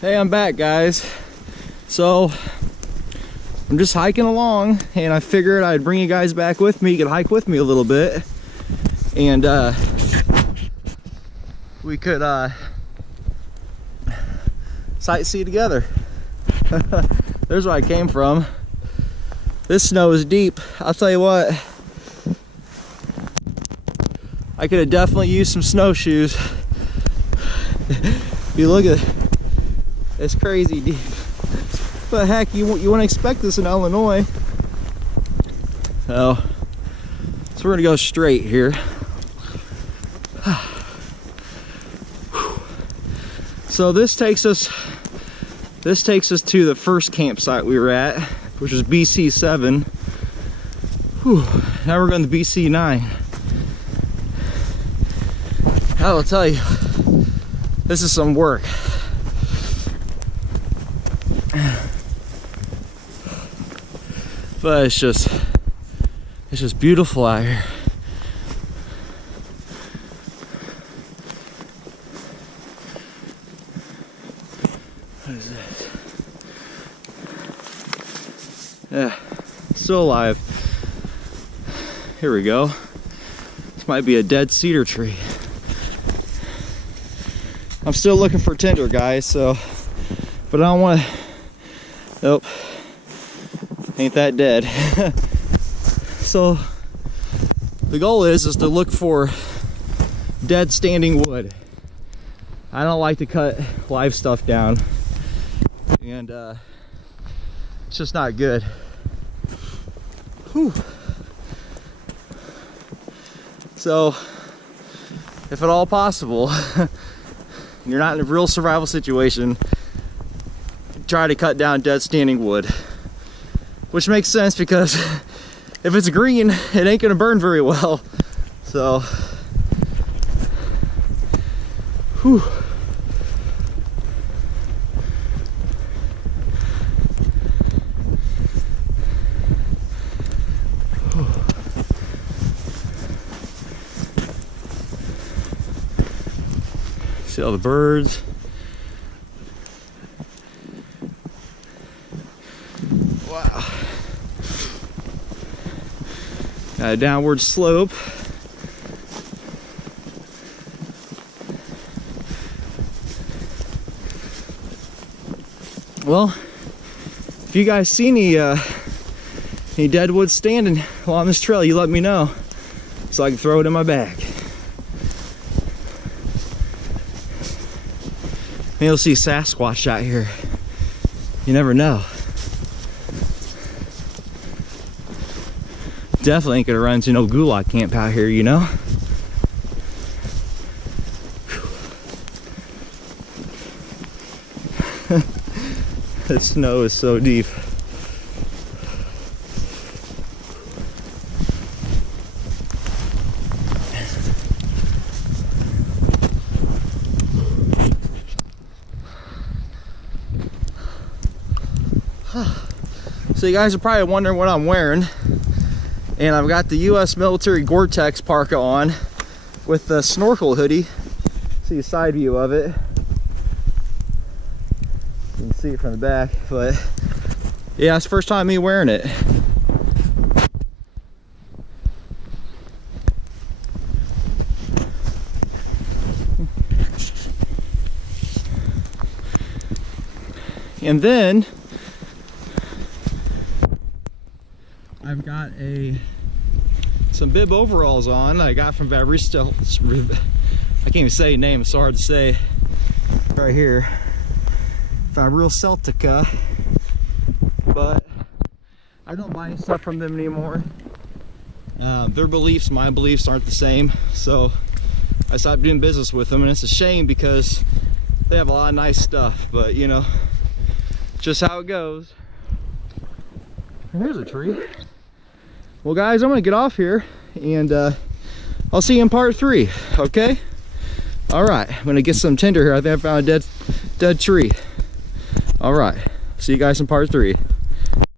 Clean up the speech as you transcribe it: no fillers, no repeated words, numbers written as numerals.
Hey, I'm back, guys. So I'm just hiking along, and I figured I'd bring you guys back with me. You could hike with me a little bit, and we could sightsee together. There's where I came from. This snow is deep. I'll tell you what, I could have definitely used some snowshoes. If you look at it, it's crazy deep. But heck, you wouldn't expect this in Illinois. So we're gonna go straight here. So this takes us to the first campsite we were at, which was BC 7. Whew. Now we're going to BC 9. I will tell you, this is some work. But it's just beautiful out here. What is this? Yeah, still alive. Here we go. This might be a dead cedar tree. I'm still looking for tinder, guys, so, but I don't want to. Nope. Ain't that dead. So the goal is to look for dead standing wood. I don't like to cut live stuff down, and it's just not good. Whew. So if at all possible, you're not in a real survival situation, try to cut down dead standing wood. Which makes sense, because if it's green, it ain't gonna burn very well. So, whew. See all the birds. Wow. Got a downward slope. Well, if you guys see any dead wood standing along this trail, you let me know so I can throw it in my bag. Maybe you'll see Sasquatch out here. You never know. Definitely ain't gonna run into no gulag camp out here, you know? The snow is so deep. So you guys are probably wondering what I'm wearing. And I've got the US military Gore-Tex parka on with the snorkel hoodie. See a side view of it. You can see it from the back, but yeah, it's the first time me wearing it. And then I've got some bib overalls on I got from Varista. I can't even say name, it's so hard to say. Right here, Real Celtica, but I don't buy any stuff from them anymore. Their beliefs, my beliefs aren't the same, so I stopped doing business with them, and it's a shame because they have a lot of nice stuff, but you know, just how it goes. And here's a tree. Well guys, I'm gonna get off here, and I'll see you in part 3, okay? All right, I'm gonna get some tinder here. I think I found a dead tree. All right, see you guys in part 3.